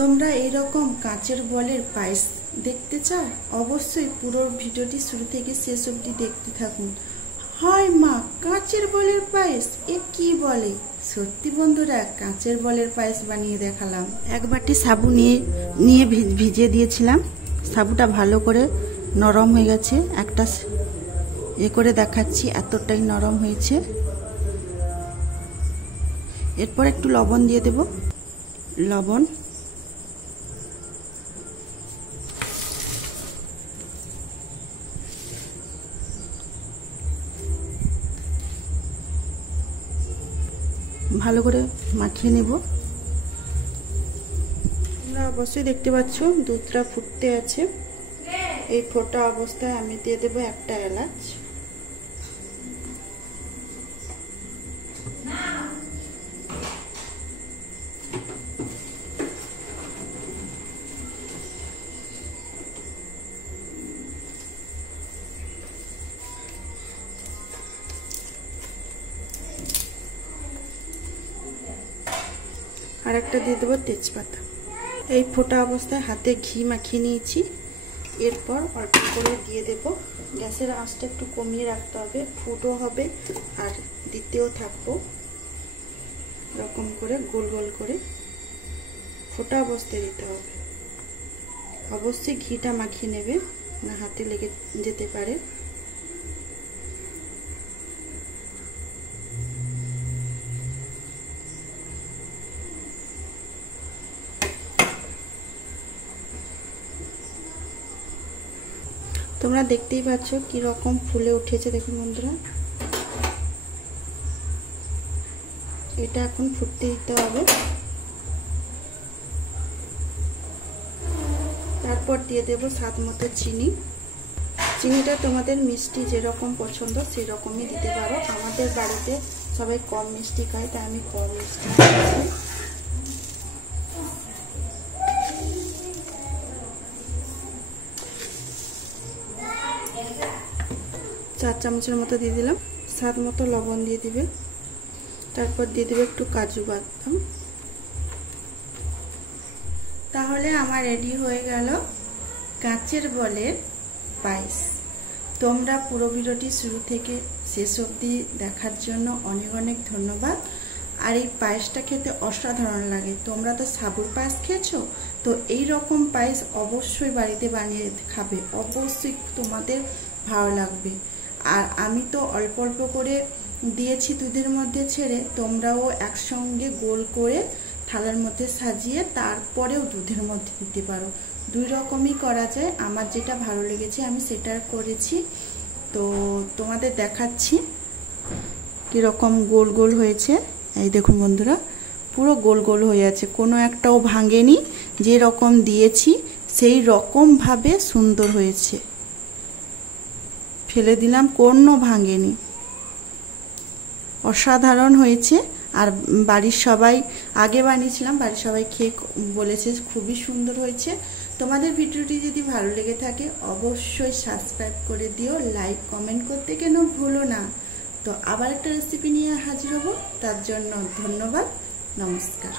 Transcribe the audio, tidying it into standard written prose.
তোমরা এইরকম কাঁচের বলের পায়েস দেখতে চাও? অবশ্যই পুরো ভিডিওটি শুরু থেকে শেষ অবধি দেখতে থাকুন। হয় মা, কাঁচের বলের পায়েস, এ কি বলে? সত্যি বন্ধুরা, কাঁচের বলের পায়েস বানিয়ে দেখালাম। এক বাটি সাবু নিয়ে ভিজিয়ে দিয়েছিলাম। সাবুটা ভালো করে নরম হয়ে গেছে। একটা করে দেখাচ্ছি, এতটাই নরম হয়েছে। এরপর একটু লবণ দিয়ে দেব। লবণ, ভালো করে মাখিয়ে নেব। তোমরা অবশ্যই দেখতে পাচ্ছ দুধটা ফুটতে আছে। এই ফোটা অবস্থায় আমি দিয়ে দেব একটা এলাচ। আর একটা দিয়ে দেবো তেজপাতা। এই ফোটা অবস্থায় হাতে ঘি মাখিয়ে নিয়েছি। এরপর অল্প করে দিয়ে দেব। গ্যাসের আঁচটা একটু কমিয়ে রাখতে হবে, ফুটও হবে আর দিতেও থাকবো। এরকম করে গোল গোল করে ফোটা অবস্থায় দিতে হবে। অবশ্যই ঘিটা মাখিয়ে নেবে, না হাতে লেগে যেতে পারে। তোমরা দেখতেই পাচ্ছ কি রকম ফুলে উঠেছে। দেখুন বন্ধুরা, এটা এখন ফুটতে দিতে হবে। তারপর দিয়ে দেব স্বাদ মতো চিনি। চিনিটা তোমাদের মিষ্টি যেরকম পছন্দ সেরকমই দিতে পারো। আমাদের বাড়িতে সবাই কম মিষ্টি খায়, তাই আমি কম মিষ্টি দিচ্ছি। 4 চামচের মতো দিয়ে দিলাম। স্বাদ মতো লবণ দিয়ে দিবে। তারপর দিয়ে দিবে একটু কাজু বাদাম। তাহলে আমার রেডি হয়ে গেল কাঁচের বলের পায়েস। তোমরা পুরো ভিডিওটি শুরু থেকে শেষ অবধি দেখার জন্য অনেক অনেক ধন্যবাদ। আর এই পায়েসটা খেতে অসাধারণ লাগে। তোমরা তো সাবুর পায়েস খেয়েছো, তো এই রকম পায়েস অবশ্যই বাড়িতে বানিয়ে খাবে। অবশ্যই তোমাদের ভালো লাগবে। আর আমি তো অল্প অল্প করে দিয়েছি দুধের মধ্যে ছেড়ে, তোমরাও একসঙ্গে গোল করে থালার মধ্যে সাজিয়ে তারপরেও দুধের মধ্যে দিতে পারো। দুই রকমই করা যায়। আমার যেটা ভালো লেগেছে আমি সেটা করেছি। তো তোমাদের দেখাচ্ছি কীরকম গোল গোল হয়েছে। এই দেখুন বন্ধুরা, পুরো গোল গোল হয়ে আছে, কোনো একটাও ভাঙেনি। যে রকম দিয়েছি সেই রকমভাবে সুন্দর হয়েছে। ফেলে দিলাম, কোনো ভাঙেনি, অসাধারণ হয়েছে। আর বাড়ির সবাই, আগে বানিয়েছিলাম, বাড়ির সবাই খেয়ে বলেছে খুবই সুন্দর হয়েছে। তোমাদের ভিডিওটি যদি ভালো লেগে থাকে অবশ্যই সাবস্ক্রাইব করে দিও, লাইক কমেন্ট করতে কেন ভুলো না। তো আবার একটা রেসিপি নিয়ে হাজির হব, তার জন্য ধন্যবাদ, নমস্কার।